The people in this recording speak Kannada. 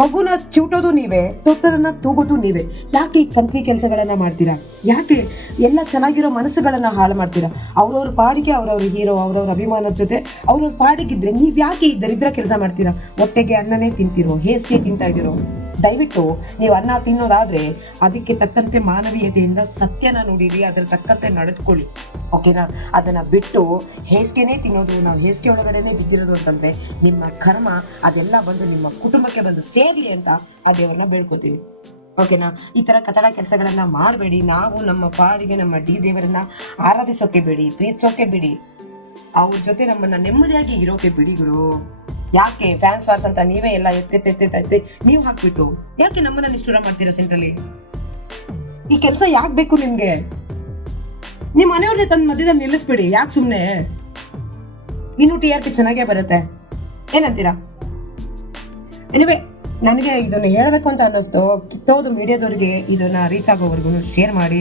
ಮಗುನ ಚಿವುಟೋದು ನೀವೇ, ತೊಟ್ಟರನ್ನ ತೂಗೋದು ನೀವೇ. ಯಾಕೆ ಈ ಕಂಪ್ನಿ ಕೆಲಸಗಳನ್ನ ಮಾಡ್ತೀರಾ? ಯಾಕೆ ಎಲ್ಲ ಚೆನ್ನಾಗಿರೋ ಮನಸ್ಸುಗಳನ್ನ ಹಾಳು ಮಾಡ್ತೀರಾ? ಅವ್ರವ್ರ ಪಾಡಿಗೆ ಅವ್ರವ್ರ ಹೀರೋ, ಅವ್ರವ್ರ ಅಭಿಮಾನದ ಜೊತೆ ಅವ್ರವ್ರ ಪಾಡಿಗಿದ್ರೆ ನೀವ್ ಯಾಕೆ ಈ ದರಿದ್ರ ಕೆಲಸ ಮಾಡ್ತೀರಾ? ಹೊಟ್ಟೆಗೆ ಅನ್ನನೇ ತಿಂತಿರೋ, ಹೇಸಿಗೆ ತಿಂತಾ ಇದೀರೋ? ದಯವಿಟ್ಟು ನೀವು ಅನ್ನ ತಿನ್ನೋದಾದ್ರೆ ಅದಕ್ಕೆ ತಕ್ಕಂತೆ ಮಾನವೀಯತೆಯಿಂದ ಸತ್ಯನ ನೋಡಿರಿ, ಅದ್ರ ತಕ್ಕಂತೆ ನಡೆದುಕೊಳ್ಳಿ, ಓಕೆನಾ? ಅದನ್ನ ಬಿಟ್ಟು ಹೇಸಿಗೆನೇ ತಿನ್ನೋದು, ನಾವು ಹೇಸಿಗೆ ಒಳಗಡೆನೆ ಬಿದ್ದಿರೋದು ಅಂತಂದ್ರೆ ನಿಮ್ಮ ಕರ್ಮ ಅದೆಲ್ಲ ಬಂದು ನಿಮ್ಮ ಕುಟುಂಬಕ್ಕೆ ಬಂದು ಸೇರ್ಲಿ ಅಂತ ಆ ದೇವ್ರನ್ನ ಬೇಡ್ಕೋತೀನಿ, ಓಕೆನಾ? ಈ ತರ ಕಚಡ ಕೆಲಸಗಳನ್ನ ಮಾಡಬೇಡಿ. ನಾವು ನಮ್ಮ ಪಾಡಿಗೆ ನಮ್ಮ ಡಿ ದೇವರನ್ನ ಆರಾಧಿಸೋಕೆ ಬಿಡಿ, ಪ್ರೀತಿಸೋಕೆ ಬಿಡಿ, ಅವ್ರ ಜೊತೆ ನಮ್ಮನ್ನ ನೆಮ್ಮದಿಯಾಗಿ ಇರೋಕೆ ಬಿಡಿ ಗುರು. ಯಾಕೆ ಫ್ಯಾನ್ಸ್ ವಾರ್ಸ್ ಅಂತ ನೀವೇ ಎಲ್ಲ ಎತ್ತೆ ನೀವು ಹಾಕ್ಬಿಟ್ಟು ಯಾಕೆ ನಮ್ಮನ್ನ ನಿಷ್ಠುರ ಮಾಡ್ತೀರಾ? ಸೆಂಟ್ರಲ್ಲಿ ಈ ಕೆಲಸ ಯಾಕೆ ಬೇಕು ನಿಮ್ಗೆ? ನಿಮ್ ಮನೆಯವ್ರನ್ನೇ ತನ್ನ ಮಧ್ಯದಲ್ಲಿ ನಿಲ್ಲಿಸ್ಬಿಡಿ. ಯಾಕೆ ಸುಮ್ನೆ? ಇನ್ನು TRP ಚೆನ್ನಾಗೇ ಬರುತ್ತೆ, ಏನಂತೀರಾ? ಎನಿವೆ, ನನಗೆ ಇದನ್ನ ಹೇಳ್ಬೇಕು ಅಂತ ಅನ್ನಿಸ್ತು. ಕಿತ್ತೋದು ಮೀಡಿಯಾದವ್ರಿಗೆ ಇದನ್ನ ರೀಚ್ ಆಗೋವರೆಗೂ ಶೇರ್ ಮಾಡಿ.